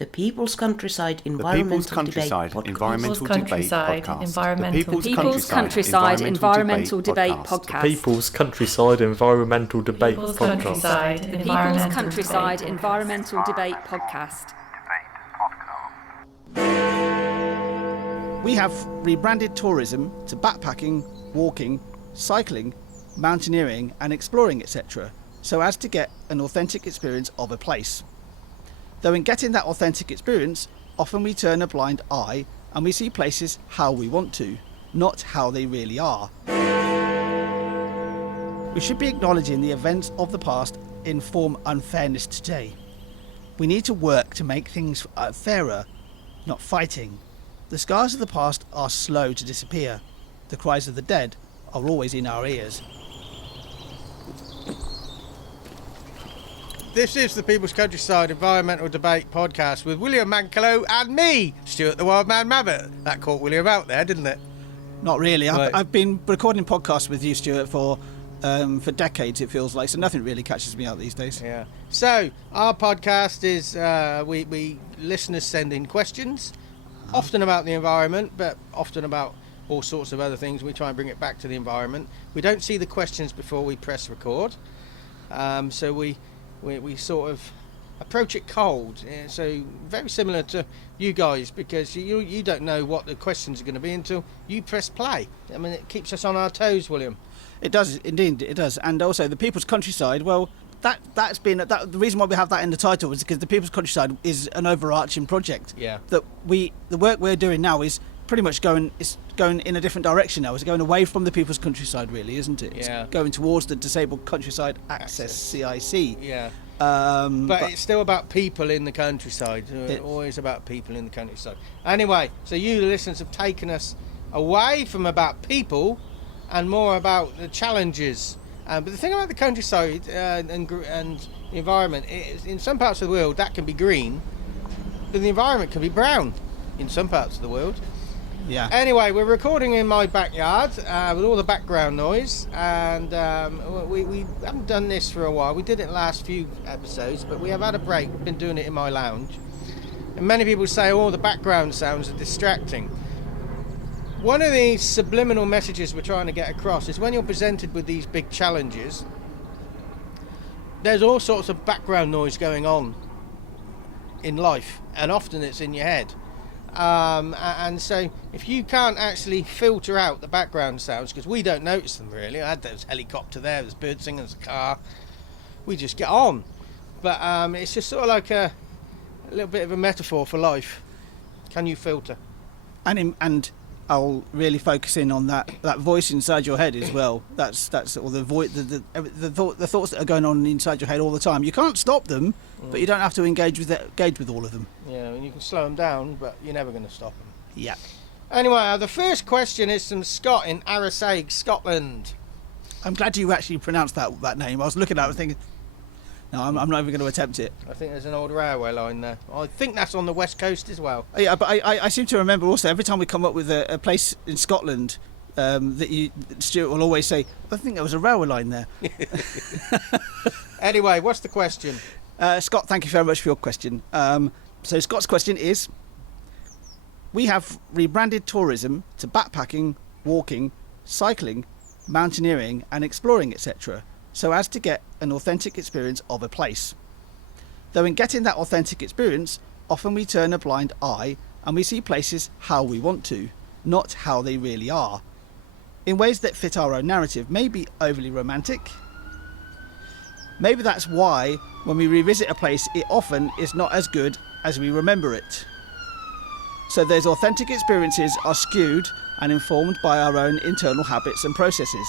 The People's Countryside Environmental Debate Podcast. People's Countryside Environmental Debate Podcast. People's Countryside Environmental Debate Podcast. People's Countryside Environmental Debate Podcast. We have rebranded tourism to backpacking, walking, cycling, mountaineering and exploring, etc., so as to get an authentic experience of a place. Though in getting that authentic experience, often we turn a blind eye and we see places how we want to, not how they really are. We should be acknowledging the events of the past inform unfairness today. We need to work to make things fairer, not fighting. The scars of the past are slow to disappear. The cries of the dead are always in our ears. This is the People's Countryside Environmental Debate Podcast with William Mankelo and me, Stuart the Wild Man Mabbott. That caught William out there, didn't it? Not really. Right. I've been recording podcasts with you, Stuart, for decades, it feels like, so nothing really catches me out these days. Yeah. So, our podcast is, we listeners send in questions, often about the environment, but often about all sorts of other things. We try and bring it back to the environment. We don't see the questions before we press record, so we sort of approach it cold, so very similar to you guys, because you don't know what the questions are going to be until you press play. I mean, it keeps us on our toes, William. It does, indeed, it does. And also the People's Countryside, well, that's been the reason why we have that in the title is because the People's Countryside is an overarching project. Yeah. That the work we're doing now is pretty much going in a different direction now. It's going away from the People's Countryside, really, isn't it? Yeah. It's going towards the Disabled Countryside Access, CIC. Yeah. But it's still about people in the countryside. Always about people in the countryside. Anyway, so you listeners have taken us away from about people and more about the challenges. But the thing about the countryside and the environment is, in some parts of the world that can be green, but the environment can be brown in some parts of the world. Yeah. Anyway, we're recording in my backyard with all the background noise, and we haven't done this for a while. We did it last few episodes, but we have had a break. We've been doing it in my lounge. And many people say, oh, the background sounds are distracting. One of the subliminal messages we're trying to get across is when you're presented with these big challenges, there's all sorts of background noise going on in life, and often it's in your head. And so if you can't actually filter out the background sounds, because we don't notice them really, I had there's helicopter there's bird singing, there's a car, we just get on. But it's just sort of like a little bit of a metaphor for life. Can you filter? And I'll really focus in on that voice inside your head as well. That's all the thoughts that are going on inside your head all the time. You can't stop them, but you don't have to engage with all of them. Yeah, and you can slow them down, but you're never going to stop them. Yeah. Anyway, the first question is from Scott in Arisaig, Scotland. I'm glad you actually pronounced that name. I was looking at it and thinking, no, I'm not even going to attempt it. I think there's an old railway line there. I think that's on the west coast as well. Yeah, but I seem to remember also every time we come up with a place in Scotland that Stuart will always say, I think there was a railway line there. Anyway, what's the question? Scott, thank you very much for your question. So Scott's question is, we have rebranded tourism to backpacking, walking, cycling, mountaineering and exploring, etc., so as to get an authentic experience of a place. Though in getting that authentic experience, often we turn a blind eye and we see places how we want to, not how they really are, in ways that fit our own narrative, maybe overly romantic. Maybe that's why when we revisit a place, it often is not as good as we remember it. So those authentic experiences are skewed and informed by our own internal habits and processes.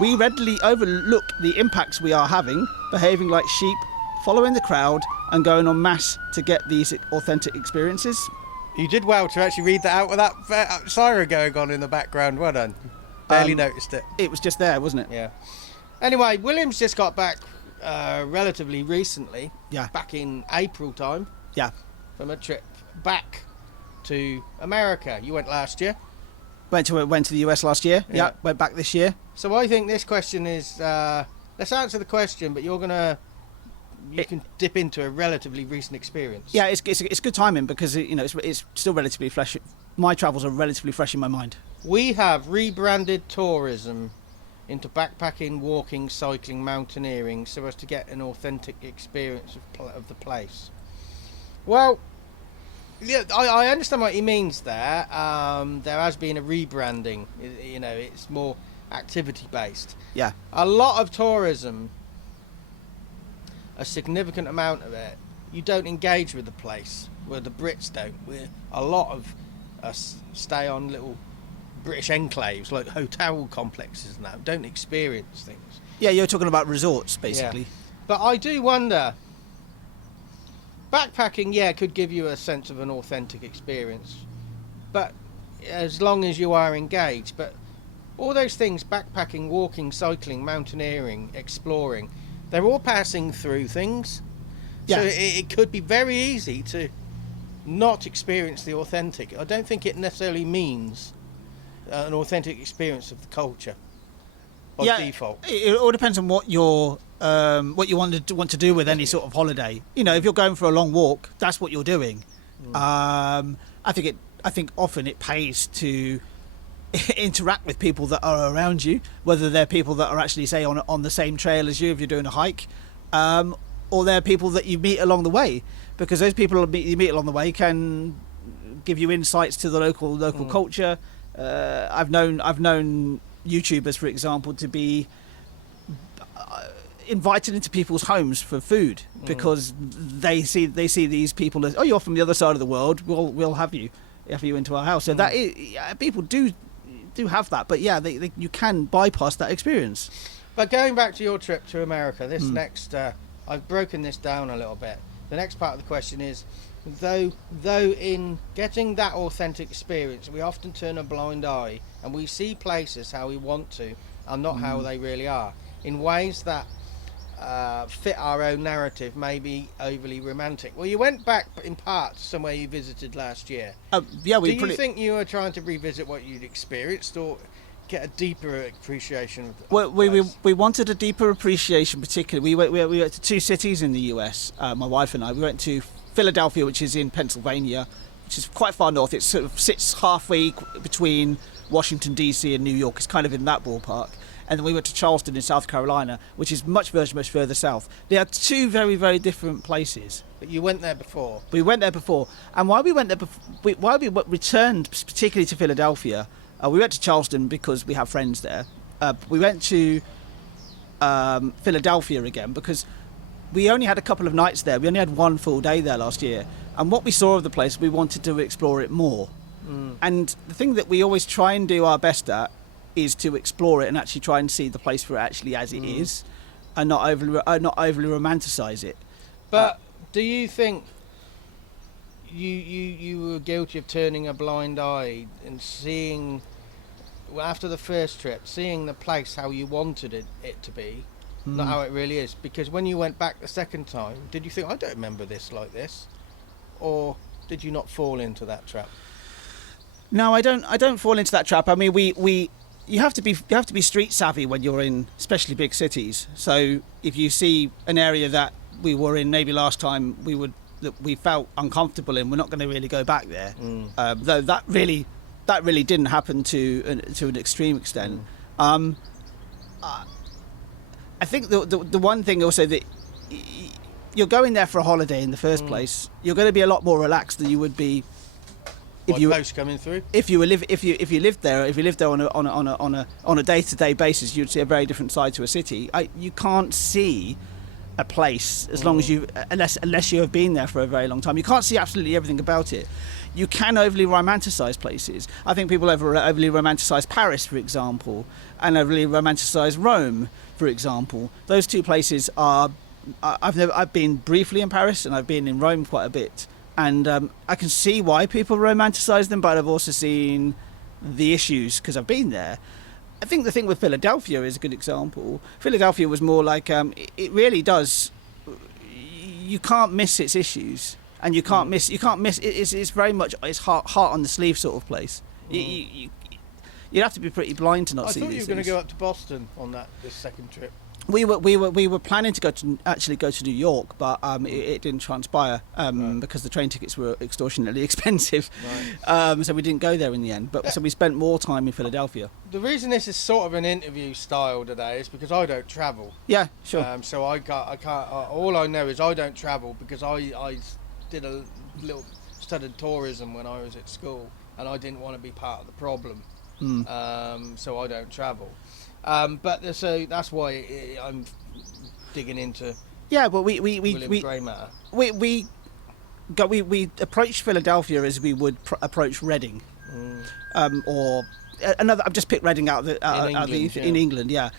We readily overlook the impacts we are having, behaving like sheep, following the crowd and going en masse to get these authentic experiences. You did well to actually read that out with that siren going on in the background. Well done. Barely noticed it. It was just there, wasn't it? Yeah. Anyway, William's just got back relatively recently. Yeah. Back in April time. Yeah. From a trip back to America. You went last year. Went to the US last year. Yeah. Went back this year. So I think this question is, let's answer the question, but you're going to you can dip into a relatively recent experience. Yeah, it's good timing because it's still relatively fresh. My travels are relatively fresh in my mind. We have rebranded tourism into backpacking, walking, cycling, mountaineering, so as to get an authentic experience of the place. Well, yeah, I understand what he means there. There has been a rebranding. It's more activity based. Yeah. A lot of tourism, a significant amount of it, you don't engage with the place, where the Brits don't. A lot of us stay on little British enclaves, like hotel complexes now, don't experience things. Yeah, you're talking about resorts, basically. Yeah. But I do wonder, backpacking, could give you a sense of an authentic experience, but as long as you are engaged. But all those things, backpacking, walking, cycling, mountaineering, exploring, they're all passing through things. Yeah. So it could be very easy to not experience the authentic. I don't think it necessarily means an authentic experience of the culture by default. It all depends on what you want to do with any sort of holiday. If you're going for a long walk, that's what you're doing. I think often it pays to interact with people that are around you, whether they're people that are actually, say, on the same trail as you if you're doing a hike, or they're people that you meet along the way, because those people you meet along the way can give you insights to the local culture. I've known YouTubers, for example, to be invited into people's homes for food because they see these people as, you're from the other side of the world, we'll have you into our house. So that is, people do have that, but you can bypass that experience. But going back to your trip to America, this next I've broken this down a little bit. The next part of the question is, though in getting that authentic experience, we often turn a blind eye and we see places how we want to and not how they really are, in ways that fit our own narrative, maybe overly romantic. Well, you went back in part to somewhere you visited last year. Do you think you were trying to revisit what you'd experienced, or get a deeper appreciation of the place? We wanted a deeper appreciation. Particularly, we went to two cities in the US. My wife and I. We went to Philadelphia, which is in Pennsylvania, which is quite far north. It sort of sits halfway between Washington DC and New York. It's kind of in that ballpark. And then we went to Charleston in South Carolina, which is much further south. They are two very, very different places. But you went there before. We went there before, and while we returned, particularly to Philadelphia, we went to Charleston because we have friends there. We went to Philadelphia again because we only had a couple of nights there. We only had one full day there last year. And what we saw of the place, we wanted to explore it more. And the thing that we always try and do our best at is to explore it and actually try and see the place for it actually as it is, and not overly romanticize it. But do you think you were guilty of turning a blind eye and seeing, after the first trip, seeing the place how you wanted it to be, not how it really is? Because when you went back the second time, did you think, I don't remember this like this? Or did you not fall into that trap? No, I don't fall into that trap. I mean, you have to be street savvy when you're in especially big cities. So if you see an area that we were in maybe last time that we felt uncomfortable in, we're not going to really go back there. Though that really didn't happen to an extreme extent. I think the one thing also that you're going there for a holiday in the first place, you're going to be a lot more relaxed than you would be if you coming through. If you lived there on a day-to-day basis, you'd see a very different side to a city. You can't see a place as long as unless you have been there for a very long time. You can't see absolutely everything about it. You can overly romanticize places. I think people overly romanticize Paris, for example, and overly romanticize Rome, for example. Those two places are. I've been briefly in Paris and I've been in Rome quite a bit. And I can see why people romanticize them, but I've also seen the issues because I've been there. I think the thing with Philadelphia is a good example. Philadelphia was more like it really does. You can't miss its issues, and you can't miss. It's very much heart on the sleeve sort of place. You'd have to be pretty blind to not see these things. I thought you were going to go up to Boston on this second trip. We were planning to go to New York, but it didn't transpire because the train tickets were extortionately expensive. Right. So we didn't go there in the end. So we spent more time in Philadelphia. The reason this is sort of an interview style today is because I don't travel. Yeah, sure. So I can't. All I know is I don't travel because I did a little studied tourism when I was at school, and I didn't want to be part of the problem. So I don't travel. But so that's why I'm digging into. Yeah, but we Grey matter. We approached Philadelphia as we would approach Reading, or another. I've just picked Reading out in England, yeah,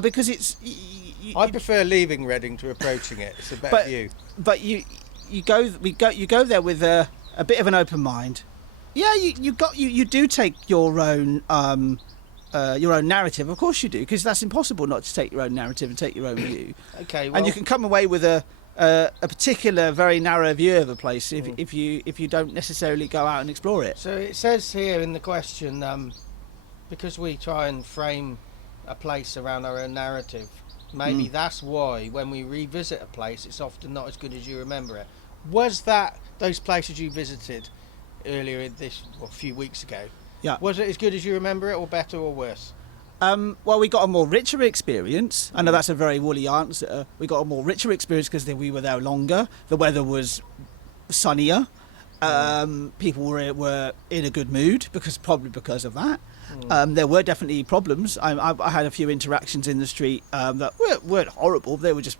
because it's. I prefer leaving Reading to approaching it. It's a better view. But you go there with a bit of an open mind. Yeah, you do take your own narrative. Of course you do, because that's impossible not to take your own narrative and take your own view. Okay, well, and you can come away with a particular, very narrow view of a place if you don't necessarily go out and explore it. So it says here in the question, because we try and frame a place around our own narrative, maybe that's why when we revisit a place, it's often not as good as you remember it. Was that those places you visited earlier a few weeks ago? Yeah. Was it as good as you remember it, or better, or worse? Well, we got a more richer experience. I know that's a very woolly answer. We got a more richer experience because we were there longer. The weather was sunnier. People were in a good mood probably because of that. There were definitely problems. I had a few interactions in the street that weren't horrible. They were just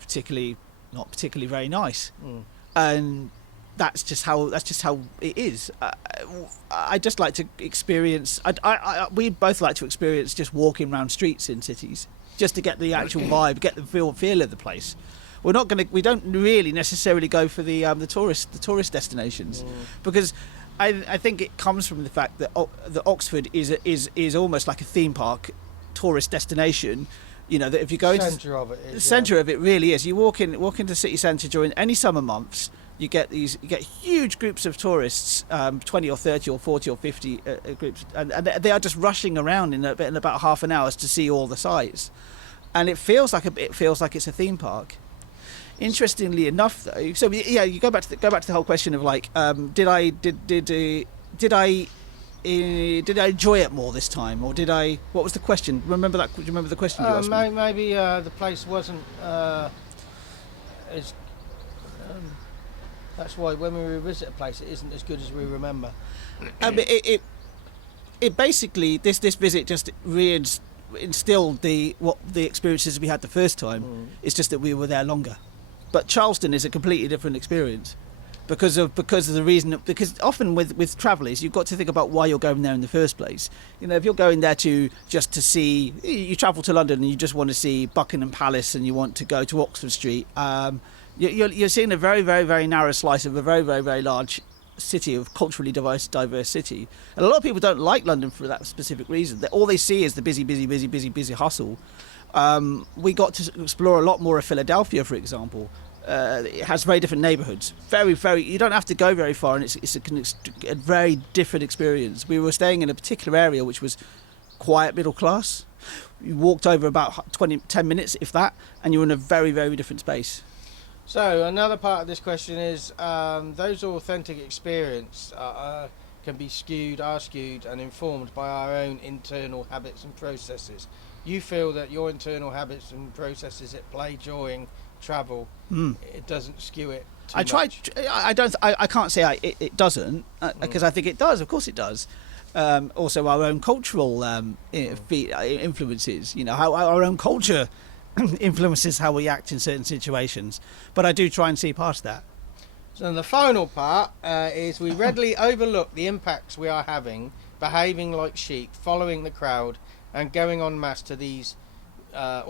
not particularly very nice. And that's just how it is. I just like to experience. We both like to experience just walking around streets in cities, just to get the actual vibe, get the feel of the place. We don't really necessarily go for the tourist destinations, because I think it comes from the fact that Oxford is almost like a theme park tourist destination. You know, that if you go into the centre of it really is. You walk into city centre during any summer months. You get huge groups of tourists, 20 or 30 or 40 or 50 groups, and they are just rushing around in about half an hour to see all the sights, and it feels like it's a theme park. Interestingly enough, though, so yeah, you go back to the whole question of like, did I enjoy it more this time, or did I? What was the question? Do you remember the question you asked me? Maybe the place wasn't as. That's why when we revisit a place, it isn't as good as we remember. It basically this visit just instilled the experiences we had the first time. It's just that we were there longer. But Charleston is a completely different experience because of the reason. Because often with travellers, you've got to think about why you're going there in the first place. You know, if you're going there to see, you travel to London and you just want to see Buckingham Palace and you want to go to Oxford Street. You're seeing a very, very, very narrow slice of a very, very, very large city, of culturally diverse city. And a lot of people don't like London for that specific reason. All they see is the busy hustle. We got to explore a lot more of Philadelphia, for example. It has very different neighbourhoods. Very, very. You don't have to go very far, and it's a very different experience. We were staying in a particular area which was quiet middle class. You walked over about 10 minutes, if that, and you're in a very, very different space. So another part of this question is those authentic experience can be skewed and informed by our own internal habits and processes. You feel that your internal habits and processes at play during travel, it doesn't skew it too much. I can't say it doesn't, because I think it does. Of course it does. Also our own cultural influences, you know, how our own culture influences how we act in certain situations, but I do try and see past that. So the final part is we readily overlook the impacts we are having, behaving like sheep, following the crowd, and going en masse to these to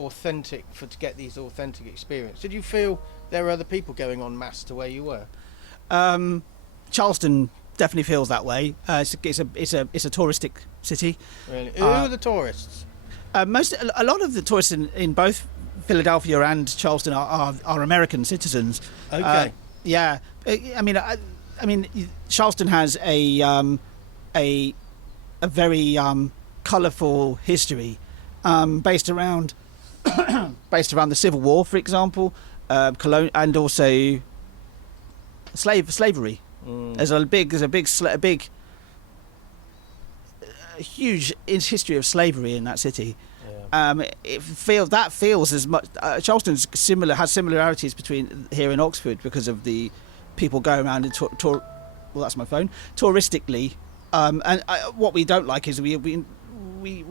get these authentic experience. Did you feel there were other people going en masse to where you were? Charleston definitely feels that way. It's a touristic city. Really? Who are the tourists? A lot of the tourists in both Philadelphia and Charleston are American citizens. Okay. Yeah. I mean, Charleston has a very colourful history, based around based around the Civil War, for example, and also slavery. There's a huge history of slavery in that city. It feels as much. Charleston's has similarities between here and Oxford because of the people going around and well, that's my phone. Touristically, and what we don't like is we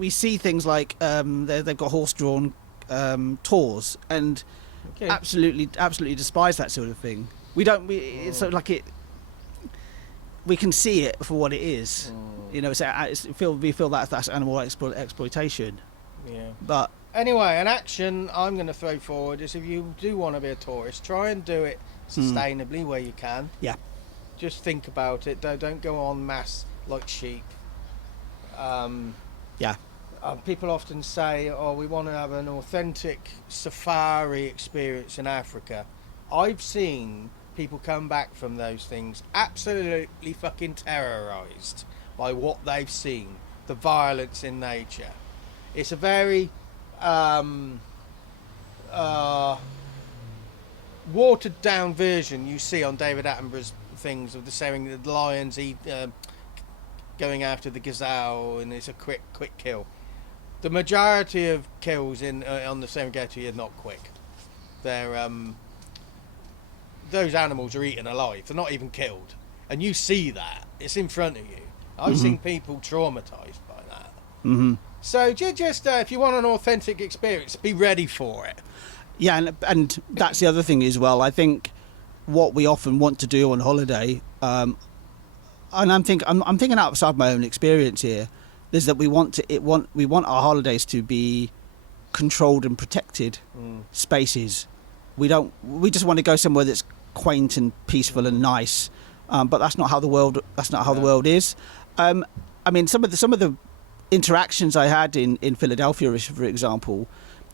see things like they've got horse-drawn tours, and absolutely despise that sort of thing. It's sort of like it. We can see it for what it is. You know, we feel that's animal exploitation. Yeah. But anyway, an action I'm going to throw forward is if you do want to be a tourist, try and do it sustainably where you can. Yeah. Just think about it. Don't go en masse like sheep. People often say, "Oh, we want to have an authentic safari experience in Africa." I've seen people come back from those things absolutely fucking terrorised by what they've seen, the violence in nature. It's a very watered down version you see on David Attenborough's things of the lions going after the gazelle, and it's a quick kill. The majority of kills on the Serengeti are not quick. They're those animals are eaten alive. They're not even killed, and you see that. It's in front of you. I've seen people traumatised by that. Mm-hmm. So just if you want an authentic experience, be ready for it. Yeah, and that's the other thing as well. I think what we often want to do on holiday, and I'm thinking outside my own experience here, is that we want our holidays to be controlled and protected spaces. We just want to go somewhere that's quaint and peaceful and nice, but that's not how the world world is. I mean, some of the interactions I had in Philadelphia, for example,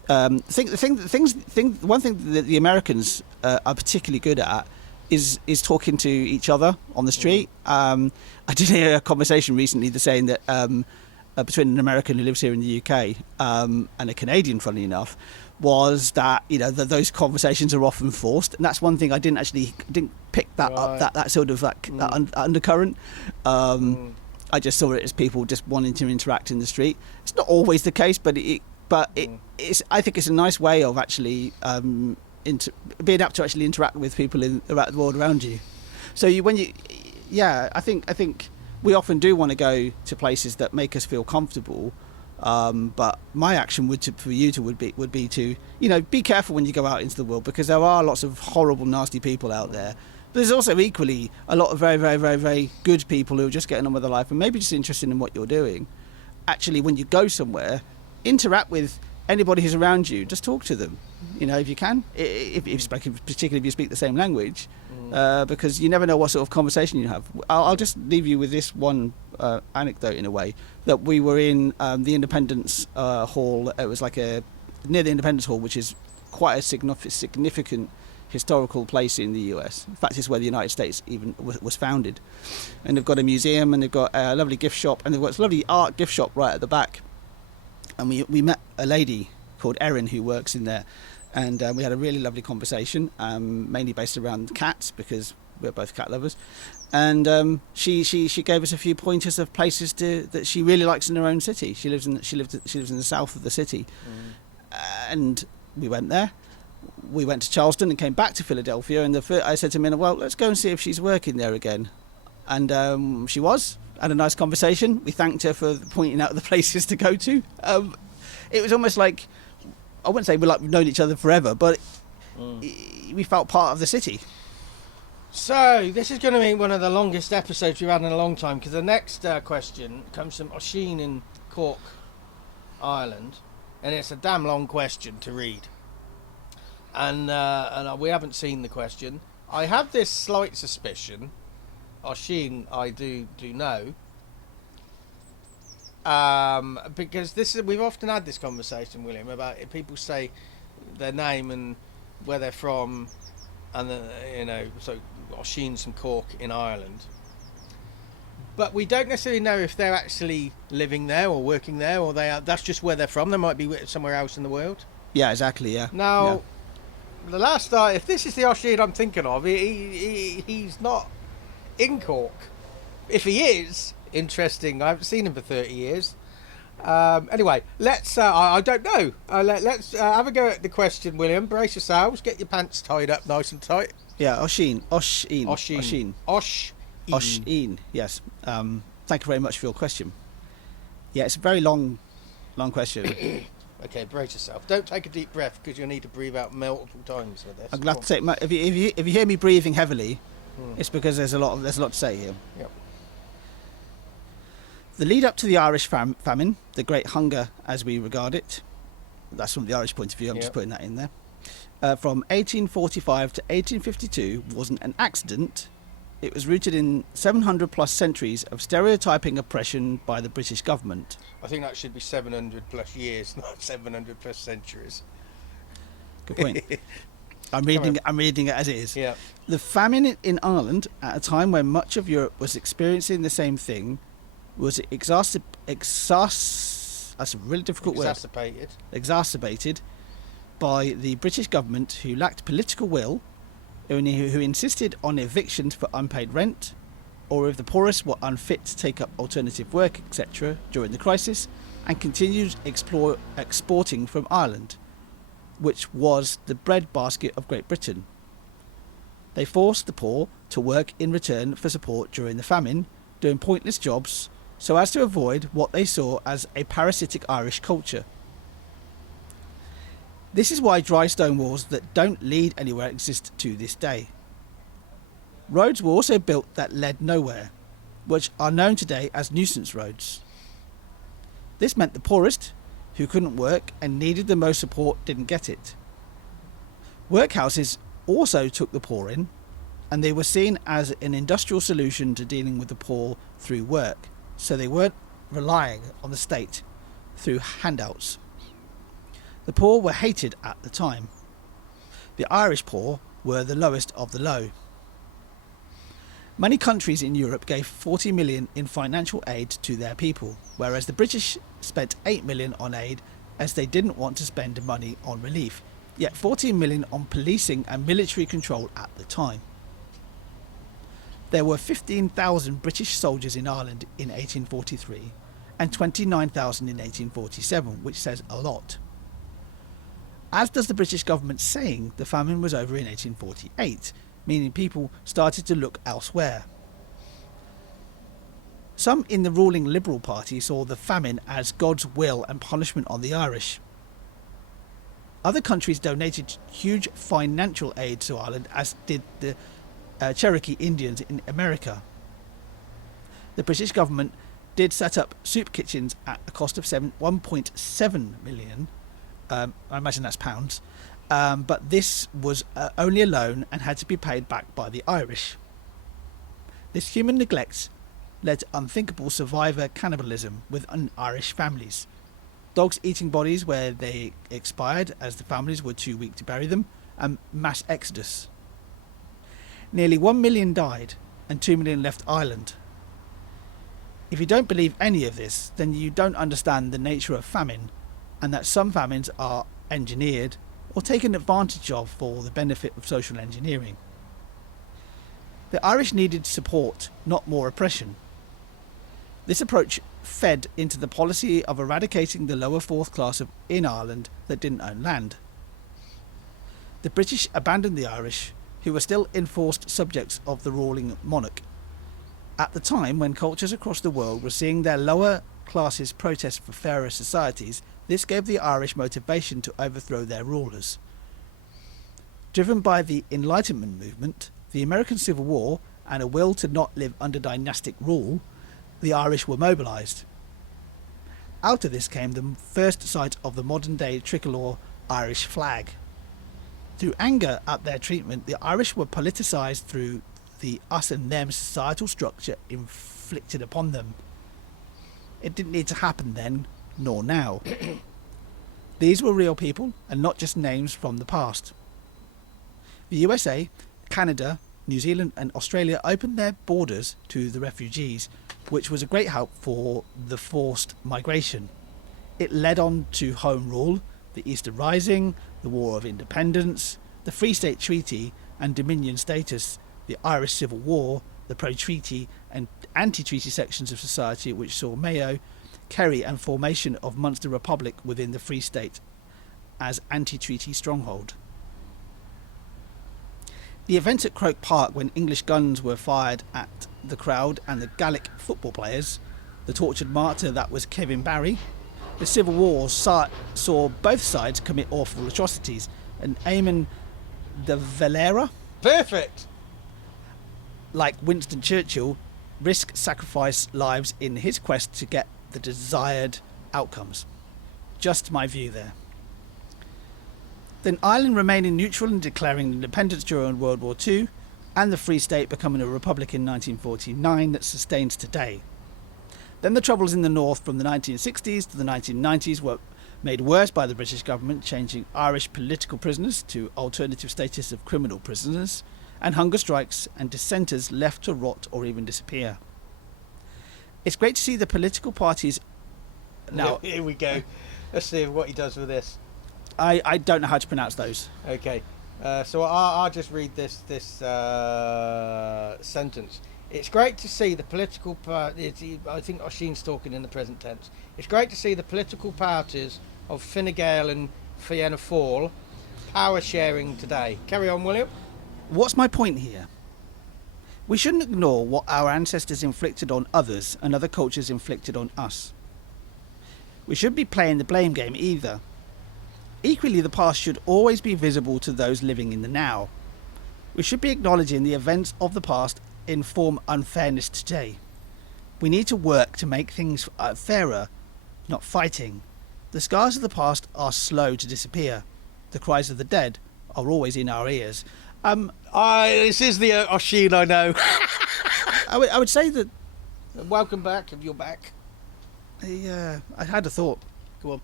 one thing that the Americans are particularly good at is talking to each other on the street. I did hear a conversation recently saying that between an American who lives here in the UK and a Canadian, funnily enough, was that those conversations are often forced, and that's one thing I didn't pick that up, that sort of that undercurrent. I just saw it as people just wanting to interact in the street. It's not always the case, but it's. I think it's a nice way of actually being able to actually interact with people in the world around you. So I think we often do want to go to places that make us feel comfortable. But my action would be to be careful when you go out into the world, because there are lots of horrible, nasty people out there. But there's also equally a lot of very, very, very, very good people who are just getting on with their life and maybe just interested in what you're doing. Actually, when you go somewhere, interact with anybody who's around you. Just talk to them, if you can. Particularly if you speak the same language, because you never know what sort of conversation you have. I'll just leave you with this one anecdote in a way, that we were in the Independence Hall. It was like near the Independence Hall, which is quite a significant historical place in the US. In fact, it's where the United States even was founded. And they've got a museum, and they've got a lovely gift shop, and they've got this lovely art gift shop right at the back. And we met a lady called Erin who works in there, and we had a really lovely conversation, mainly based around cats, because we're both cat lovers. And she gave us a few pointers of places that she really likes in her own city. She lives in the south of the city, and we went there. We went to Charleston and came back to Philadelphia. And I said to Minna, "Well, let's go and see if she's working there again." And she was. Had a nice conversation. We thanked her for pointing out the places to go to. It was almost like, I wouldn't say we've known each other forever, but we felt part of the city. So this is going to be one of the longest episodes we've had in a long time, because the next question comes from Oisin in Cork, Ireland, and it's a damn long question to read. And we haven't seen the question. I have this slight suspicion. Oisin, I do know, because we've often had this conversation, William, about if people say their name and where they're from, and so Oisin's from Cork in Ireland, but we don't necessarily know if they're actually living there or working there, or that's just where they're from. They might be somewhere else in the world. Yeah, exactly. Yeah. Now, the last if this is the Oisin I'm thinking of, he's not in Cork. If he is, interesting. I haven't seen him for 30 years. Anyway, let's. I don't know. Let's have a go at the question, William. Brace yourselves. Get your pants tied up nice and tight. Yeah, Oisin. Yes. Thank you very much for your question. Yeah, it's a very long question. Okay, brace yourself. Don't take a deep breath because you'll need to breathe out multiple times with this. I'm glad to take if you hear me breathing heavily, it's because there's a lot to say here. Yep. The lead up to the Irish famine, the Great Hunger as we regard it, that's from the Irish point of view, I'm just putting that in there, from 1845 to 1852 wasn't an accident. It was rooted in 700 plus centuries of stereotyping oppression by the British government. I think that should be 700 plus years, not 700 plus centuries. Good point. I'm reading it as it is. Yeah. The famine in Ireland, at a time when much of Europe was experiencing the same thing, was that's a really difficult word. Exacerbated by the British government, who lacked political will, who insisted on evictions for unpaid rent, or if the poorest were unfit to take up alternative work, etc., during the crisis, and continued exporting from Ireland, which was the breadbasket of Great Britain. They forced the poor to work in return for support during the famine, doing pointless jobs, so as to avoid what they saw as a parasitic Irish culture. This is why dry stone walls that don't lead anywhere exist to this day. Roads were also built that led nowhere, which are known today as nuisance roads. This meant the poorest, who couldn't work and needed the most support, didn't get it. Workhouses also took the poor in, and they were seen as an industrial solution to dealing with the poor through work, so they weren't relying on the state through handouts. The poor were hated at the time. The Irish poor were the lowest of the low. Many countries in Europe gave 40 million in financial aid to their people, whereas the British spent 8 million on aid as they didn't want to spend money on relief, yet 14 million on policing and military control at the time. There were 15,000 British soldiers in Ireland in 1843 and 29,000 in 1847, which says a lot. As does the British government saying the famine was over in 1848, meaning people started to look elsewhere. Some in the ruling Liberal Party saw the famine as God's will and punishment on the Irish. Other countries donated huge financial aid to Ireland, as did the Cherokee Indians in America. The British government did set up soup kitchens at a cost of 1.7 million. I imagine that's pounds, but this was only a loan and had to be paid back by the Irish. This human neglect led to unthinkable survivor cannibalism within Irish families. Dogs eating bodies where they expired as the families were too weak to bury them, and mass exodus. Nearly 1 million died and 2 million left Ireland. If you don't believe any of this, then you don't understand the nature of famine, and that some famines are engineered or taken advantage of for the benefit of social engineering. The Irish needed support, not more oppression. This approach fed into the policy of eradicating the lower fourth class in Ireland that didn't own land. The British abandoned the Irish, who were still enforced subjects of the ruling monarch, at the time when cultures across the world were seeing their lower classes protest for fairer societies. This gave the Irish motivation to overthrow their rulers. Driven by the Enlightenment movement, the American Civil War, and a will to not live under dynastic rule, the Irish were mobilised. Out of this came the first sight of the modern-day tricolour Irish flag. Through anger at their treatment, the Irish were politicised through the us and them societal structure inflicted upon them. It didn't need to happen then, nor now. These were real people and not just names from the past. The USA, Canada, New Zealand and Australia opened their borders to the refugees, which was a great help for the forced migration. It led on to Home Rule, the Eastern Rising, the War of Independence, the Free State Treaty and Dominion status, the Irish Civil War, the pro-treaty and anti-treaty sections of society which saw Mayo, Kerry and formation of Munster Republic within the Free State as anti-treaty stronghold. The events at Croke Park when English guns were fired at the crowd and the Gaelic football players, the tortured martyr that was Kevin Barry, the Civil War saw both sides commit awful atrocities, and Eamon de Valera, Perfect. like Winston Churchill, sacrifice lives in his quest to get the desired outcomes. Just my view there. Then Ireland remaining neutral and declaring independence during World War II, and the Free State becoming a republic in 1949 that sustains today. Then the troubles in the north from the 1960s to the 1990s were made worse by the British government changing Irish political prisoners to alternative status of criminal prisoners, and hunger strikes and dissenters left to rot or even disappear. It's great to see the political parties now. Here we go. Let's see what he does with this. I don't know how to pronounce those. Okay, so I'll just read this sentence. It's great to see the political parties. I think Oisin's talking in the present tense. It's great to see the political parties of Fine Gael and Fianna Fáil power sharing today. Carry on, William. What's my point here? We shouldn't ignore what our ancestors inflicted on others and other cultures inflicted on us. We shouldn't be playing the blame game either. Equally, the past should always be visible to those living in the now. We should be acknowledging the events of the past inform unfairness today. We need to work to make things fairer, not fighting. The scars of the past are slow to disappear. The cries of the dead are always in our ears. This is the Oisin I know. I would say that... Welcome back, if you're back. I had a thought. Go on.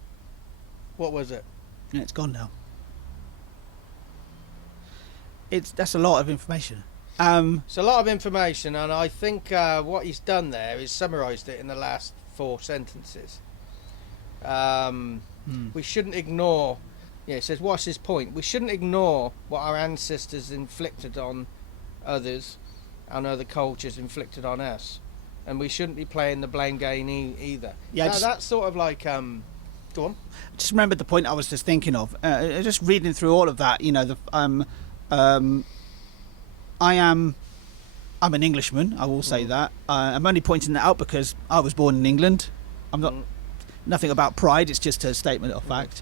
What was it? Yeah, it's gone now. That's a lot of information. It's a lot of information, and I think what he's done there is summarised it in the last 4 sentences. We shouldn't ignore. Yeah, it says, what's his point? We shouldn't ignore what our ancestors inflicted on others and other cultures inflicted on us, and we shouldn't be playing the blame game either. Yeah, that's sort of like. Go on. Just remembered the point I was just thinking of. Just reading through all of that, I'm an Englishman. I will say that. I'm only pointing that out because I was born in England. I'm not nothing about pride. It's just a statement of fact.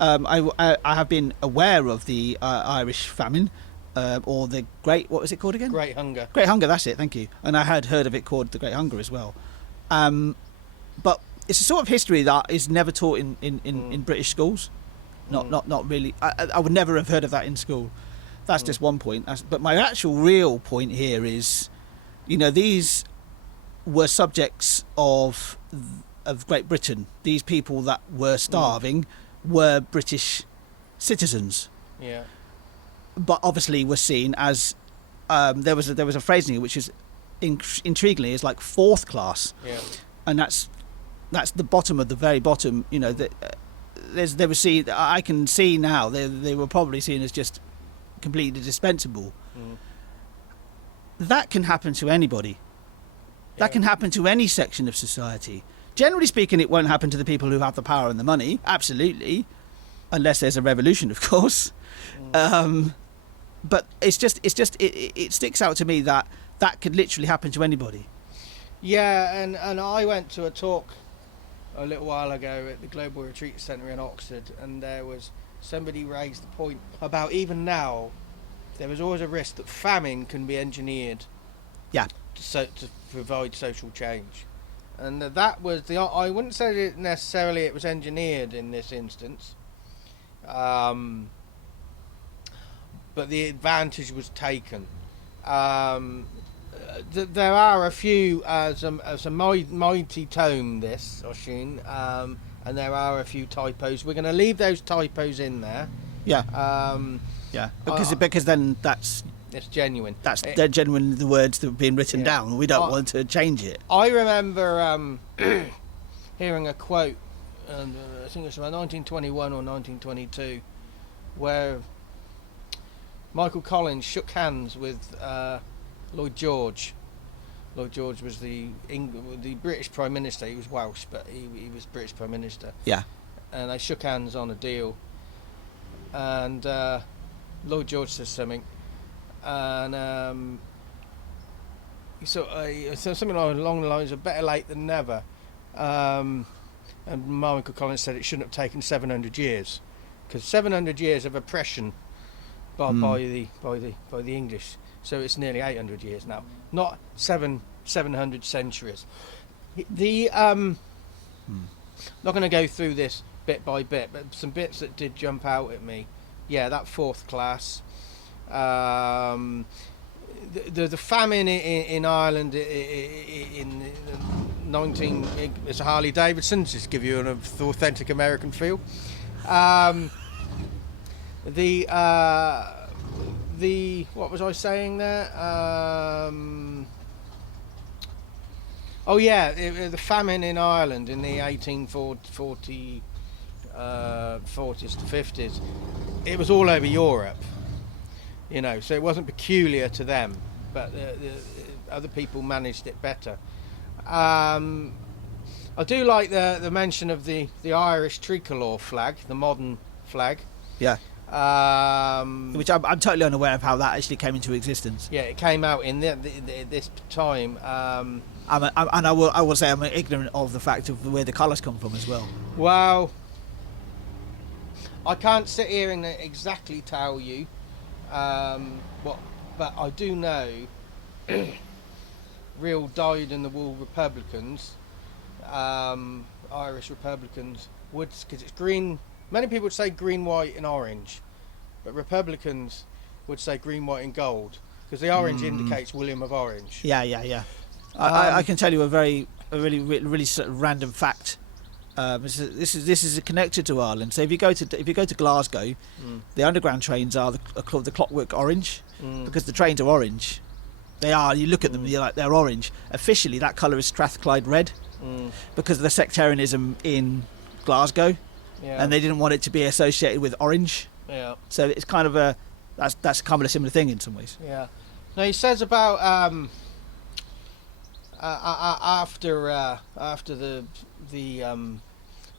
I have been aware of the Irish famine, or the Great. What was it called again? Great Hunger. Great Hunger. That's it. Thank you. And I had heard of it called the Great Hunger as well. But it's a sort of history that is never taught in British schools. Not really. I would never have heard of that in school. That's just one point. But my actual real point here is, these were subjects of Great Britain. These people that were starving were British citizens. Yeah. But obviously were seen as there was a phrasing which is intriguingly is like 4th class. Yeah. And that's the bottom of the very bottom. They were seen. I can see now they were probably seen as just completely dispensable. That can happen to anybody. That can happen to any section of society. Generally speaking, it won't happen to the people who have the power and the money. Absolutely, unless there's a revolution, of course. But it sticks out to me that could literally happen to anybody. Yeah, and I went to a talk a little while ago at the Global Retreat Centre in Oxford, and there was somebody raised the point about even now there is always a risk that famine can be engineered to provide social change, and that was I wouldn't say that necessarily it was engineered in this instance, but the advantage was taken. There are a few as a mighty tome, this Oisin, and there are a few typos. We're going to leave those typos in there. Because then it's genuine. They're genuine. The words that have been written down. We don't want to change it. I remember hearing a quote and I think it's about 1921 or 1922, where Michael Collins shook hands with Lloyd George. Lloyd George was the British Prime Minister. He was Welsh, but he was British Prime Minister. Yeah. And they shook hands on a deal. And Lloyd George says something, and he said something along the lines of "better late than never." And Michael Collins said it shouldn't have taken 700 years, because 700 years of oppression by the English. So it's nearly 800 years now, not 700 centuries. Not going to go through this bit by bit, but some bits that did jump out at me. Yeah, that fourth class. The famine in Ireland in 19. It's a Harley Davidson, just to give you an authentic American feel. What was I saying there? The famine in Ireland in the 1840s to 50s. It was all over Europe, so it wasn't peculiar to them, but the other people managed it better. I do like the mention of the Irish tricolour flag, the modern flag. Yeah. Which I'm totally unaware of how that actually came into existence. Yeah, it came out in this time. I will say I'm ignorant of the fact of where the colours come from as well. Well, I can't sit here and exactly tell you but I do know real dyed-in-the-wool Republicans, Irish Republicans, because it's green. Many people would say green, white and orange, but Republicans would say green, white and gold, because the orange indicates William of Orange. Yeah. I can tell you a really sort of random fact. This is connected to Ireland. So if you go to Glasgow, the underground trains are the Clockwork Orange, because the trains are orange. They are. You look at them, you're like, they're orange. Officially, that colour is Strathclyde Red, because of the sectarianism in Glasgow. Yeah. And they didn't want it to be associated with orange. Yeah. So it's kind of that's kind of a similar thing in some ways. Yeah. Now he says about after the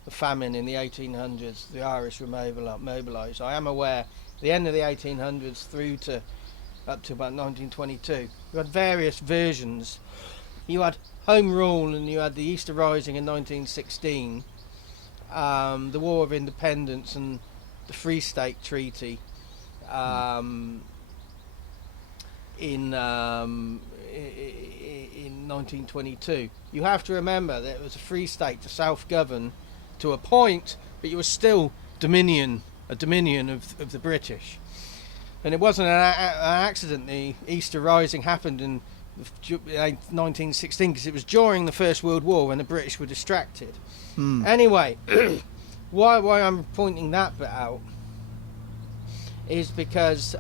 famine in the 1800s, the Irish were mobilised. I am aware the end of the 1800s through to up to about 1922. You had various versions. You had Home Rule, and you had the Easter Rising in 1916. The War of Independence and the Free State Treaty in 1922. You have to remember that it was a free state to self-govern to a point, but you were still a dominion of the British. And it wasn't an accident the Easter Rising happened in 1916, because it was during the First World War when the British were distracted. Anyway, why I'm pointing that bit out is because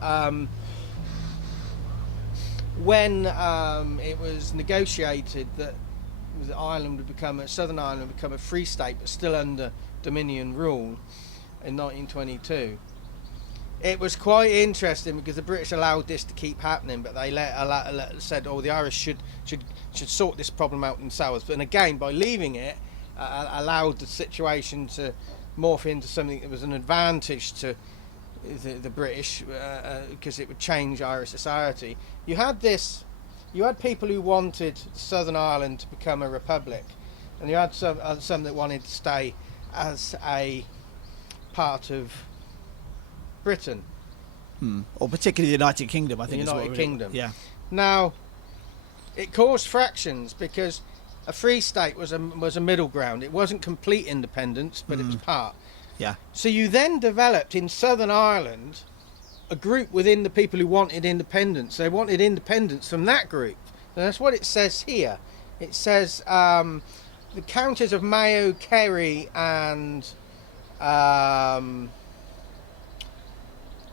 when it was negotiated that Ireland would become Southern Ireland would become a free state but still under Dominion rule in 1922, it was quite interesting, because the British allowed this to keep happening, but they said, the Irish should sort this problem out themselves. But again, by leaving it, allowed the situation to morph into something that was an advantage to the British, because it would change Irish society. You had people who wanted Southern Ireland to become a republic, and you had some that wanted to stay as a part of Britain, or particularly the United Kingdom. I think the United Kingdom. Yeah. Now, it caused fractions, because a free state was a middle ground. It wasn't complete independence, but it was part. Yeah. So you then developed in Southern Ireland a group within the people who wanted independence. They wanted independence from that group. And that's what it says here. It says the counties of Mayo, Kerry and I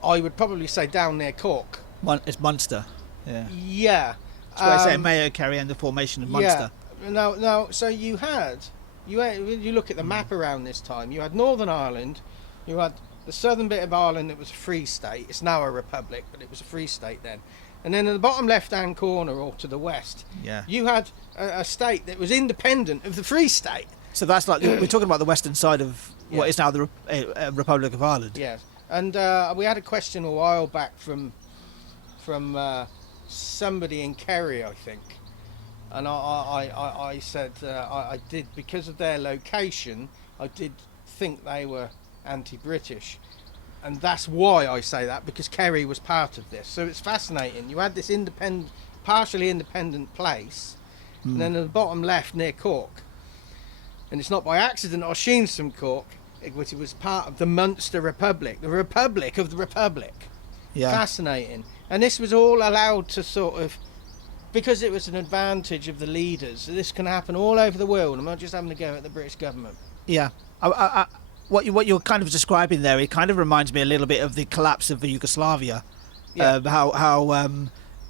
would probably say down near Cork. It's Munster. Yeah. Yeah. That's why I say Mayo, Kerry and the formation of Munster. Yeah. No. So you had you look at the map around this time, you had Northern Ireland, you had the southern bit of Ireland that was a free state. It's now a republic, but it was a free state then. And then in the bottom left-hand corner, or to the west, you had a state that was independent of the free state. So that's like we're talking about the western side of what is now the Republic of Ireland. Yes, and we had a question a while back from somebody in Kerry, I think, and I said I did, because of their location, I did think they were anti-British. And that's why I say that, because Kerry was part of this. So it's fascinating. You had this partially independent place, and then at the bottom left near Cork. And it's not by accident I've seen some Cork, which was part of the Munster Republic, the Republic of the Republic. Yeah. Fascinating. And this was all allowed to sort of, because it was an advantage of the leaders. This can happen all over the world. I'm not just having to go at the British government. Yeah. What you're kind of describing there, it kind of reminds me a little bit of the collapse of Yugoslavia. Yeah. How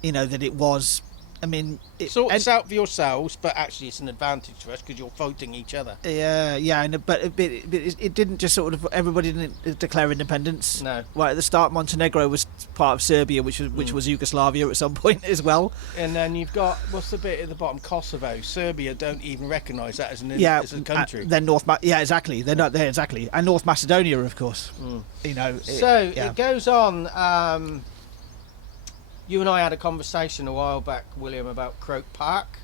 that it was. I mean, sort this out for yourselves, but actually it's an advantage to us because you're fighting each other. Yeah, but it didn't just sort of, everybody didn't declare independence. No. Right at the start, Montenegro was part of Serbia, which was Yugoslavia at some point as well. And then you've got, what's the bit at the bottom? Kosovo. Serbia don't even recognise that as a country. Then exactly. They're not there exactly, and North Macedonia, of course. It goes on. You and I had a conversation a while back, William, about Croke Park.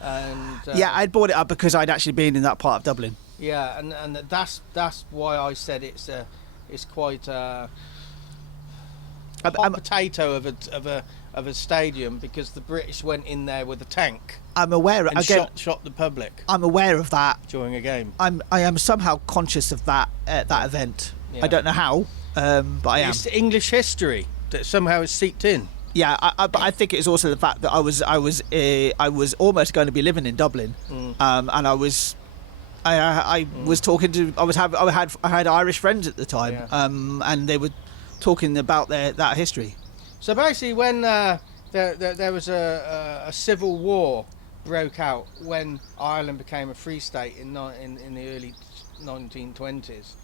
And I'd brought it up because I'd actually been in that part of Dublin. Yeah, and that's why I said it's quite a hot potato of a stadium, because the British went in there with a tank. I'm aware and shot the public. I'm aware of that during a game. I am somehow conscious of that that event. Yeah. I don't know how, but I am. It's English history that somehow is seeped in. Yeah, but I think it's also the fact that I was almost going to be living in Dublin, and I was talking to I had Irish friends at the time, and they were talking about that history. So basically, when there was a civil war broke out when Ireland became a free state in the early 1920s.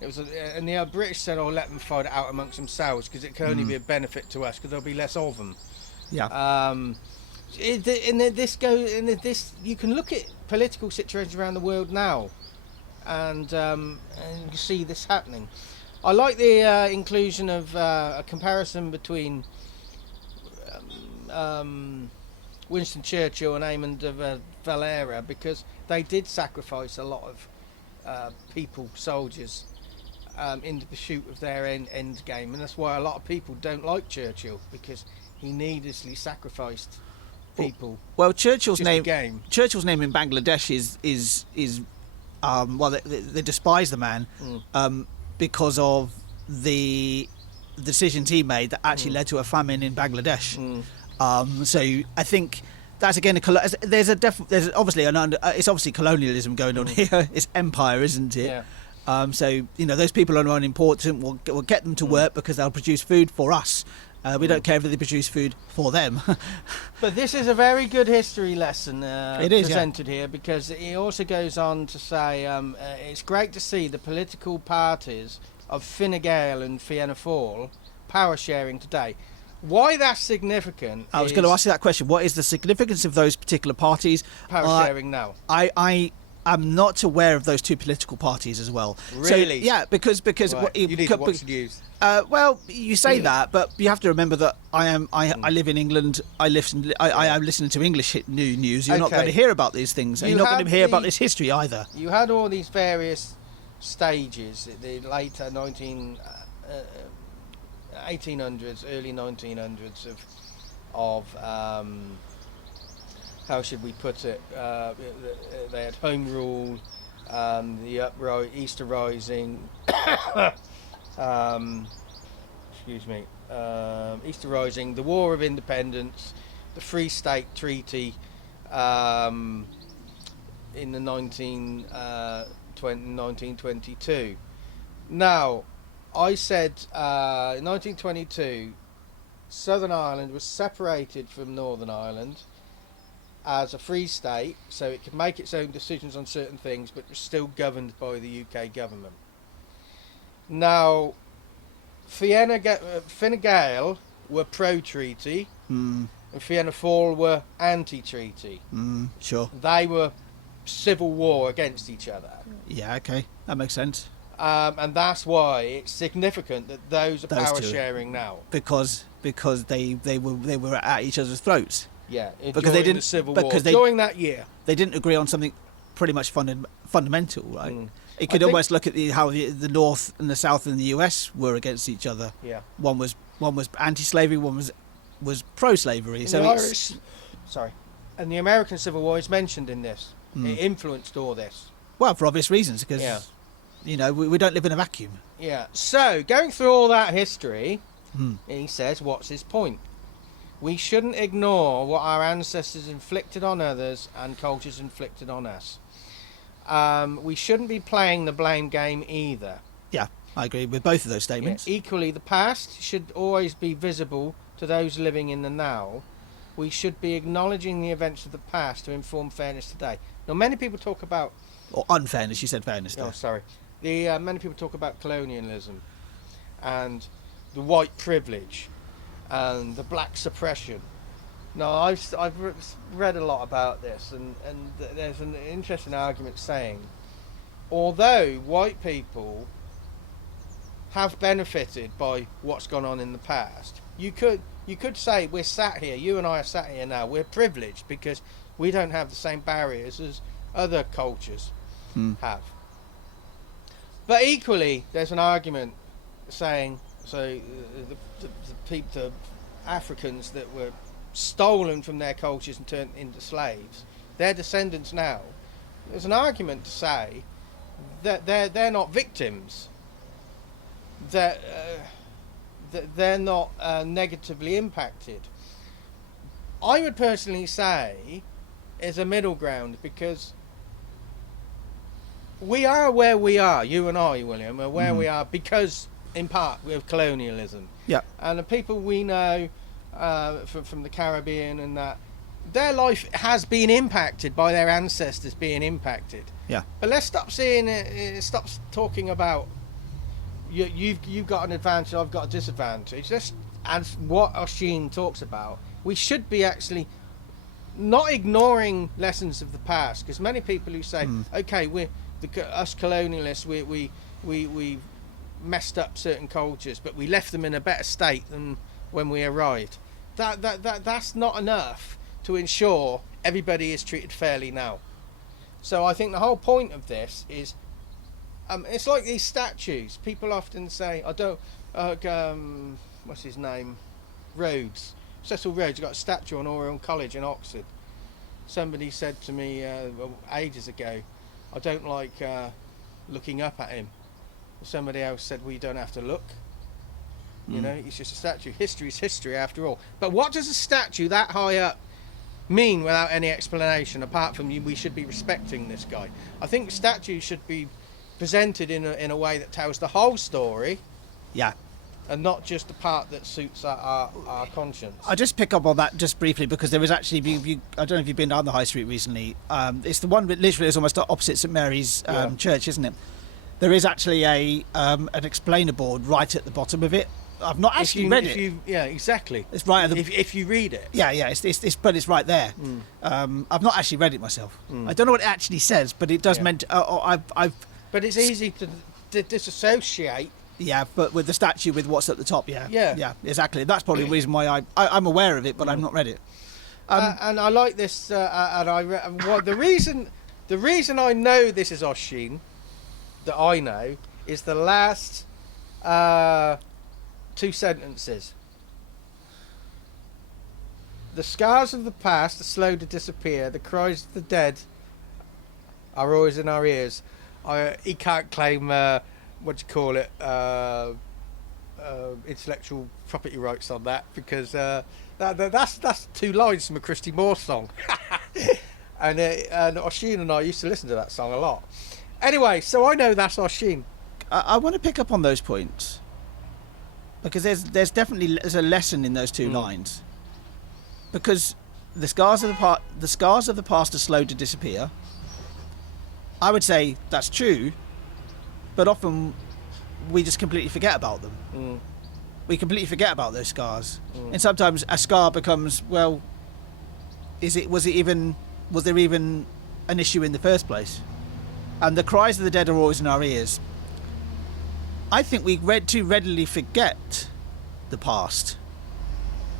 It was, and the British said, "Oh, let them fight it out amongst themselves, because it can only be a benefit to us, because there'll be less of them." Yeah. This you can look at political situations around the world now, and you see this happening. I like the inclusion of a comparison between Winston Churchill and Eamon de Valera, because they did sacrifice a lot of people, soldiers, in the pursuit of their end game, and that's why a lot of people don't like Churchill, because he needlessly sacrificed people. Well, Churchill's name in Bangladesh is they despise the man because of the decisions he made that actually led to a famine in Bangladesh. So I think that's again there's obviously it's obviously colonialism going on here. It's empire, isn't it? Yeah. So those people are unimportant. We'll get them to work because they'll produce food for us. We don't care if they produce food for them. But this is a very good history lesson presented yeah. here, because he also goes on to say it's great to see the political parties of Fine Gael and Fianna Fáil power sharing today. Why that's significant? I was going to ask you that question. What is the significance of those particular parties? Power sharing now. I'm not aware of those two political parties as well. Really? So, yeah, because right. You need to watch the news. Well, you say that, but you have to remember that I live in England. I am listening to English news. You're not going to hear about these things. You're not going to hear about this history either. You had all these various stages, the later 1800s, early 1900s of how should we put it? They had Home Rule, the Easter Rising, Easter Rising, the War of Independence, the Free State Treaty in the 1922. Now, I said in 1922, Southern Ireland was separated from Northern Ireland, as a free state, so it could make its own decisions on certain things, but was still governed by the UK government. Now, Fine Gael were pro-treaty, and Fianna Fáil were anti-treaty. Sure. They were civil war against each other. Yeah, okay. That makes sense. And that's why it's significant that those are power sharing now. Because they were at each other's throats. Yeah, because they didn't the civil war during that year. They didn't agree on something pretty much fundamental, right? It could almost look at how the North and the South in the US were against each other. Yeah. One was anti-slavery, one was pro-slavery. And the American Civil War is mentioned in this. It influenced all this. Well, for obvious reasons, because we don't live in a vacuum. Yeah. So going through all that history, he says, what's his point? We shouldn't ignore what our ancestors inflicted on others and cultures inflicted on us. We shouldn't be playing the blame game either. Yeah, I agree with both of those statements. Yeah, equally, the past should always be visible to those living in the now. We should be acknowledging the events of the past to inform fairness today. Now, many people talk about... Or unfairness, you said fairness there. Oh, sorry. Many people talk about colonialism and the white privilege and the black suppression. No, I've read a lot about this, and there's an interesting argument saying, although white people have benefited by what's gone on in the past, you could say we're sat here, you and I are sat here now, we're privileged because we don't have the same barriers as other cultures have. But equally, there's an argument saying, so the Africans that were stolen from their cultures and turned into slaves, their descendants now, there's an argument to say that they're not victims, that they're not negatively impacted. I would personally say is a middle ground, because we are where we are, you and I, William, are where we are because, in part, we have colonialism. Yeah. And the people we know from the Caribbean and that, their life has been impacted by their ancestors being impacted. Yeah. But let's stop seeing it. Stop talking about you've got an advantage, I've got a disadvantage. Let's, as what Oisin talks about, we should be actually not ignoring lessons of the past, because many people who say, okay, us colonialists, we messed up certain cultures, but we left them in a better state than when we arrived. That's not enough to ensure everybody is treated fairly now. So I think the whole point of this is, it's like these statues. People often say, what's his name? Rhodes. Cecil Rhodes got a statue on Oriel College in Oxford. Somebody said to me ages ago, I don't like looking up at him. Somebody else said, well, you don't have to look. You know, it's just a statue. History is history after all. But what does a statue that high up mean without any explanation, apart from we should be respecting this guy? I think statues should be presented in a way that tells the whole story. Yeah. And not just the part that suits our conscience. I'll just pick up on that just briefly, because there was actually, I don't know if you've been down the high street recently, it's the one that literally is almost opposite St Mary's church, isn't it? There is actually an explainer board right at the bottom of it. I've not actually read it. Yeah, exactly. It's right at the... If you read it. Yeah, but it's right there. I've not actually read it myself. I don't know what it actually says, but it does But it's easy to disassociate. Yeah, but with the statue with what's at the top, yeah, exactly. That's probably the reason why I'm aware of it, but I've not read it. And I like this. The reason I know this is Oisin, that I know, is the last two sentences. The scars of the past are slow to disappear. The cries of the dead are always in our ears. He can't claim intellectual property rights on that, because that's two lines from a Christy Moore song. and Oisin and I used to listen to that song a lot. Anyway, so I know that's Oisin. I want to pick up on those points, because there's definitely a lesson in those two lines, because the scars of the past are slow to disappear. I would say that's true, but often we just completely forget about them. We completely forget about those scars, and sometimes a scar becomes, well, was there even an issue in the first place? And the cries of the dead are always in our ears. I think we too readily forget the past.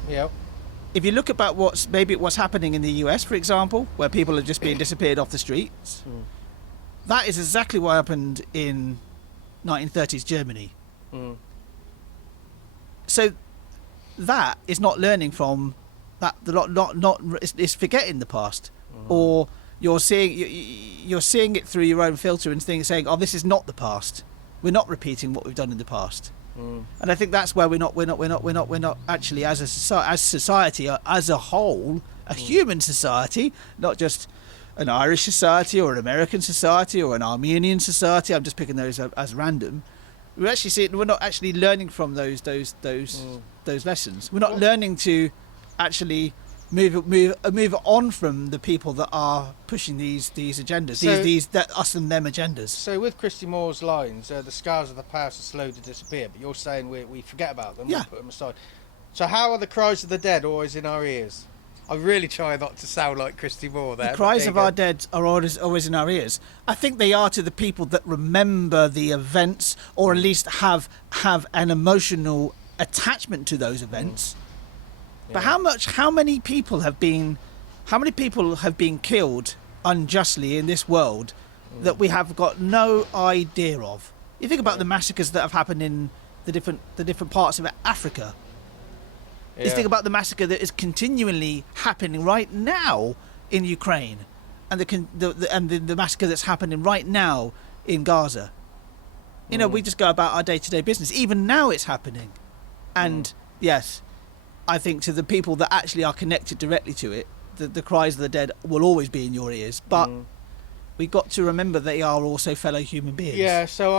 Yep. If you look about what's happening in the US, for example, where people are just being disappeared off the streets, that is exactly what happened in 1930s Germany. So that is not learning from that. It's forgetting the past, or you're seeing it through your own filter and saying, "Oh, this is not the past. We're not repeating what we've done in the past." And I think that's where we're not actually as society, as a whole, a human society, not just an Irish society or an American society or an Armenian society. I'm just picking those as random. We're not actually learning from those lessons. We're not learning to actually move on from the people that are pushing these agendas, these us and them agendas. So with Christy Moore's lines, the scars of the past are slow to disappear, but you're saying we forget about them, we put them aside. So how are the cries of the dead always in our ears? I really try not to sound like Christy Moore there. The cries of our dead are always in our ears. I think they are to the people that remember the events, or at least have an emotional attachment to those events. But how many people have been killed unjustly in this world that we have got no idea of? You think about the massacres that have happened in the different parts of Africa. You think about the massacre that is continually happening right now in Ukraine, and the massacre that's happening right now in Gaza. You know, we just go about our day-to-day business. Even now, it's happening, and yes, I think to the people that actually are connected directly to it, the cries of the dead will always be in your ears. But we've got to remember they are also fellow human beings. Yeah, so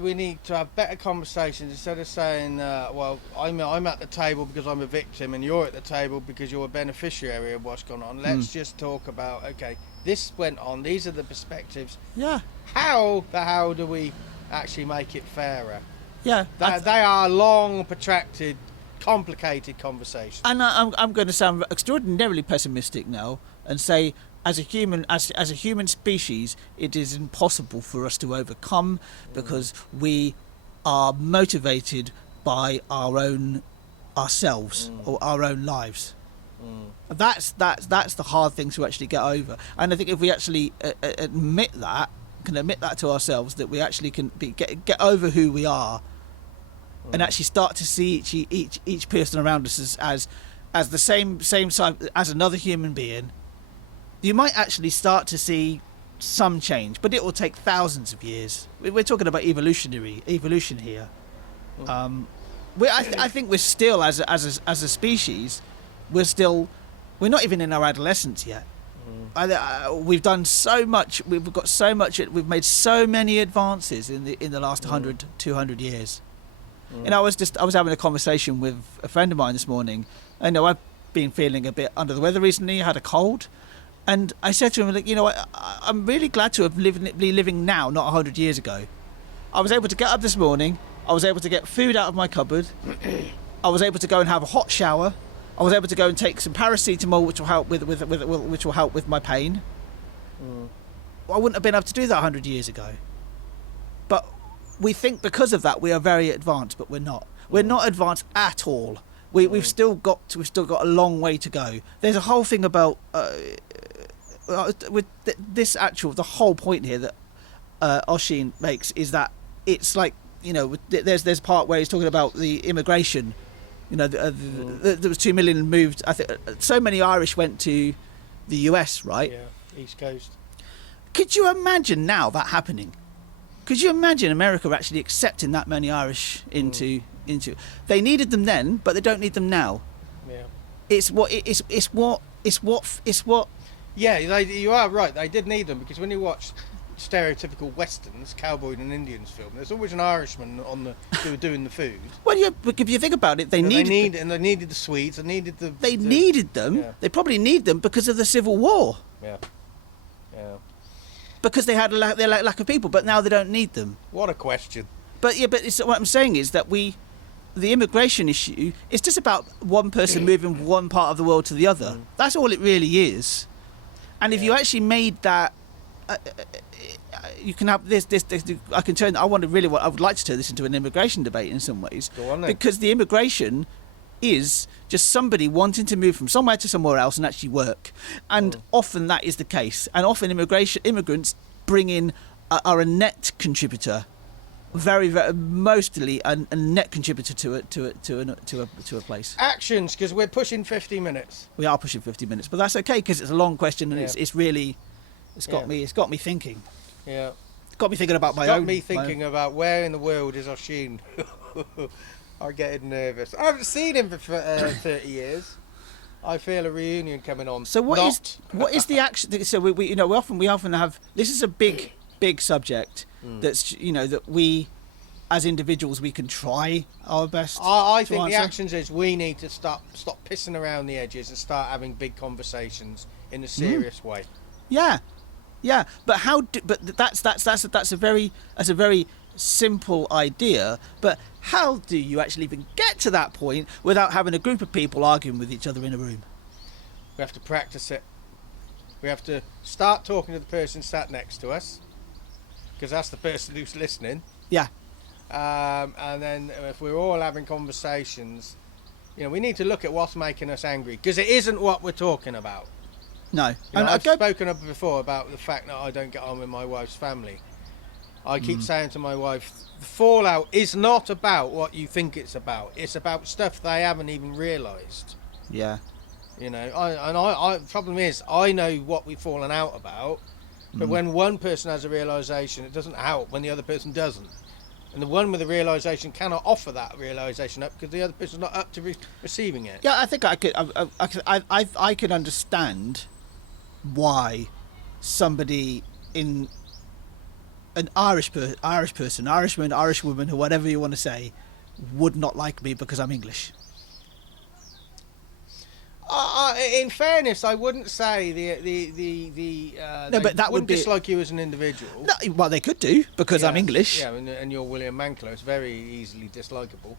we need to have better conversations instead of saying, well, I'm at the table because I'm a victim and you're at the table because you're a beneficiary of what's gone on. Let's just talk about, okay, this went on, these are the perspectives. Yeah. How the hell do we actually make it fairer? Yeah. They are long, protracted, complicated conversations. And I'm going to sound extraordinarily pessimistic now and say, as a human species, it is impossible for us to overcome because we are motivated by ourselves or our own lives. That's the hard thing to actually get over. And I think if we actually admit that to ourselves, that we actually can get over who we are, and actually start to see each person around us as the same side as another human being, you might actually start to see some change, but it will take thousands of years. We're talking about evolution here. I think we're still, as a species, we're not even in our adolescence yet. We've done so much. We've got so much. We've made so many advances in the last 100, 200 years. And I was having a conversation with a friend of mine this morning. I know I've been feeling a bit under the weather recently. I had a cold. And I said to him, like, you know, I'm really glad to be living now, not 100 years ago. I was able to get up this morning. I was able to get food out of my cupboard. I was able to go and have a hot shower. I was able to go and take some paracetamol, which will help with my pain. I wouldn't have been able to do that 100 years ago. But we think because of that we are very advanced, but we're not. We're not advanced at all. We've still got a long way to go. There's a whole thing about with the whole point here that Oshin makes is that it's like, you know, there's part where he's talking about the immigration. You know, there was 2 million moved. I think so many Irish went to the US, right? Yeah, East Coast. Could you imagine now that happening? Could you imagine America actually accepting that many Irish into? They needed them then, but they don't need them now. Yeah. It's what. Yeah, you are right. They did need them because when you watch stereotypical westerns, cowboy and Indians film, there's always an Irishman doing the food. Well, if you think about it, they needed the Swedes. They needed them. Yeah. They probably need them because of the Civil War. Yeah. Because they had their lack of people, but now they don't need them. What a question. But what I'm saying is that the immigration issue is just about one person moving from one part of the world to the other. That's all it really is. And if you actually made that, you can have this. I would like to turn this into an immigration debate in some ways. Go on then. Because the immigration is just somebody wanting to move from somewhere to somewhere else and actually work, and often that is the case. And often immigrants are a net contributor, very mostly a net contributor to a place. Actions, because we're pushing 50 minutes. We are pushing 50 minutes, but that's okay because it's a long question and it's got me thinking. Yeah. It's got me thinking about about where in the world is Oshin. I'm getting nervous. I haven't seen him for 30 years. I feel a reunion coming on. So what is the action? So we often have. This is a big subject. That's that we, as individuals, we can try our best. I think the actions is we need to stop pissing around the edges and start having big conversations in a serious way. Yeah. But that's a very simple idea. But how do you actually even get to that point without having a group of people arguing with each other in a room? We have to practice it. We have to start talking to the person sat next to us, because that's the person who's listening. Yeah. And then if we're all having conversations, we need to look at what's making us angry, because it isn't what we're talking about. No. I've spoken up before about the fact that I don't get on with my wife's family. I keep saying to my wife, the fallout is not about what you think it's about. It's about stuff they haven't even realised. Yeah. The problem is, I know what we've fallen out about, but when one person has a realisation, it doesn't help when the other person doesn't. And the one with the realisation cannot offer that realisation up because the other person's not up to receiving it. Yeah, I think I could understand why somebody in an Irishman, Irishwoman, or whatever you want to say, would not like me because I'm English. In fairness, I wouldn't say but that would be dislike you as an individual. No, well, they could do because I'm English. Yeah, and you're William Mankler. It's very easily dislikable.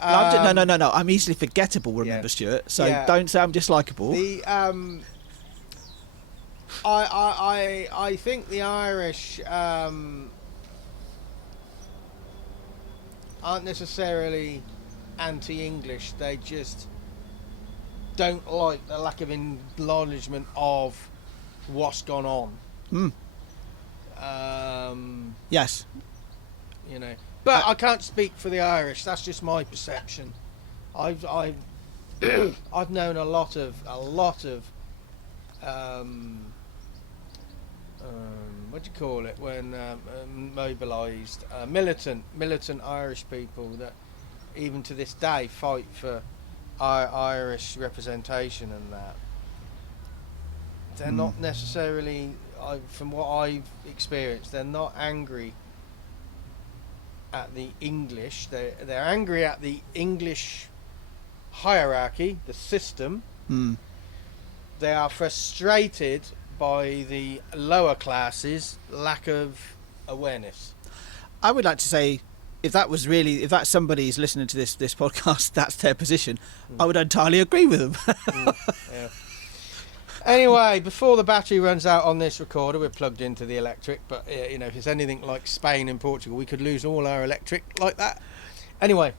No. I'm easily forgettable. Remember, Stuart. So don't say I'm dislikable. I think the Irish aren't necessarily anti-English. They just don't like the lack of acknowledgement of what's gone on. Yes. But I can't speak for the Irish. That's just my perception. I've known a lot of what do you call it when mobilised militant Irish people that even to this day fight for Irish representation, and that they're not necessarily, from what I've experienced, they're not angry at the English. They're angry at the English hierarchy, the system. They are frustrated by the lower classes' lack of awareness. I would like to say, if that's somebody's listening to this podcast, that's their position, I would entirely agree with them. Yeah. Anyway, before the battery runs out on this recorder, we're plugged into the electric, but if it's anything like Spain and Portugal, we could lose all our electric like that. Anyway,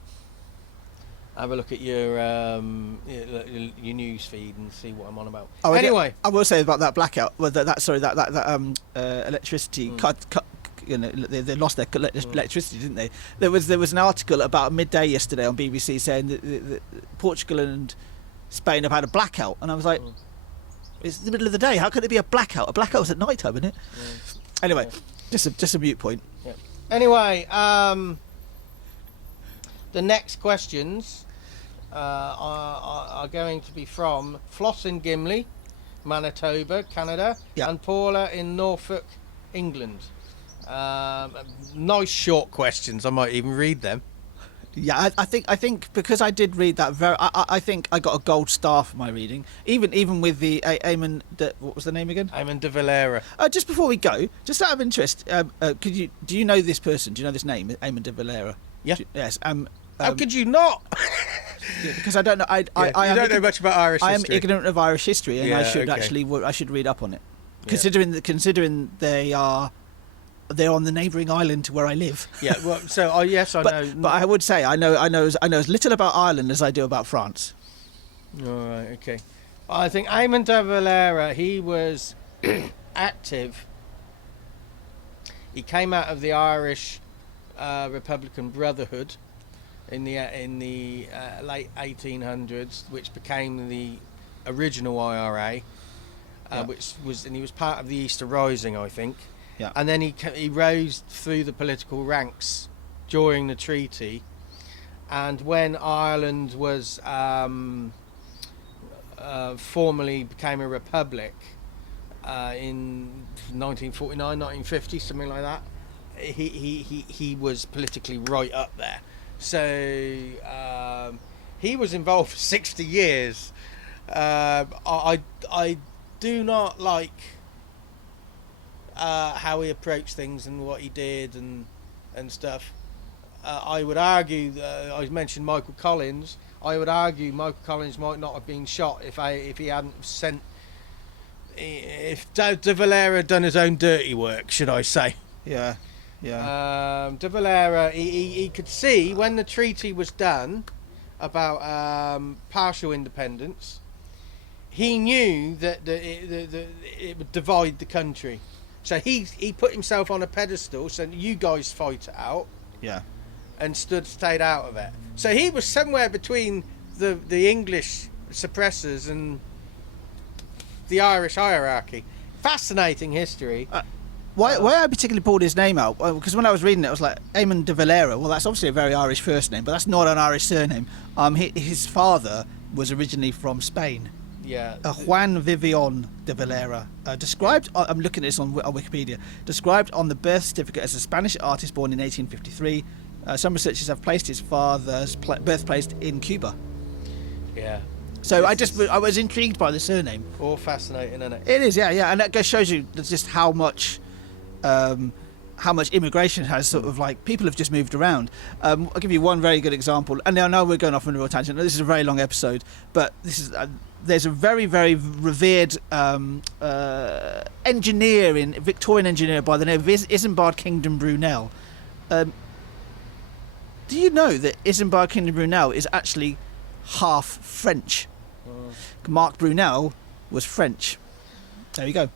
have a look at your news feed and see what I'm on about. Anyway, I will say about that blackout. Well, that electricity cut. They lost their electricity, didn't they? There was an article about midday yesterday on BBC saying that Portugal and Spain have had a blackout, and I was like, it's the middle of the day. How could it be a blackout? A blackout's at night time, isn't it? Anyway, just a mute point. Yeah. Anyway, the next questions are going to be from Floss in Gimli, Manitoba, Canada, and Paula in Norfolk, England. Nice short questions. I might even read them. Yeah, I think because I did read that I think I got a gold star for my reading. Even with the Eamon, what was the name again? Eamon de Valera. Just before we go, just out of interest, do you know this person? Do you know this name, Eamon de Valera? Yeah. Yes. How could you not? Yeah, because I don't know. I don't know much about Irish history. I am ignorant of Irish history, and Yeah, I should okay. I should read up on it. Yeah. Considering they're on the neighbouring island to where I live. Yeah, well, so yes, I know. But I would say I know as little about Ireland as I do about France. All right, okay. I think Eamon de Valera, he was active. He came out of the Irish Republican Brotherhood in the late 1800s, which became the original IRA, and he was part of the Easter Rising, I think. Yeah. And then he rose through the political ranks during the treaty, and when Ireland was formally became a republic in 1949, 1950, something like that, he was politically right up there. So he was involved for 60 years. I do not like how he approached things and what he did and stuff. I would argue, I mentioned Michael Collins. I would argue Michael Collins might not have been shot if he hadn't sent. If De Valera had done his own dirty work, should I say? Yeah. De Valera, he could see when the treaty was done about partial independence. He knew that it would divide the country. So he put himself on a pedestal, so you guys fight it out. Yeah. And stayed out of it. So he was somewhere between the English suppressors and the Irish hierarchy. Fascinating history. Why I particularly pulled his name out? Because when I was reading it, I was like, Eamon de Valera. Well, that's obviously a very Irish first name, but that's not an Irish surname. His father was originally from Spain. Yeah. Juan Vivian de Valera, described, I'm looking at this on Wikipedia, described on the birth certificate as a Spanish artist born in 1853. Some researchers have placed his father's birthplace in Cuba. Yeah. So I was intrigued by the surname. All fascinating, isn't it? It is, yeah, and that just shows you just how much immigration has sort of like people have just moved around. I'll give you one very good example, and I know we're going off on a real tangent. This is a very long episode, but this is there's a very, very revered Victorian engineer by the name of Isambard Kingdom Brunel. Do you know that Isambard Kingdom Brunel is actually half French? Marc Brunel was French. There you go.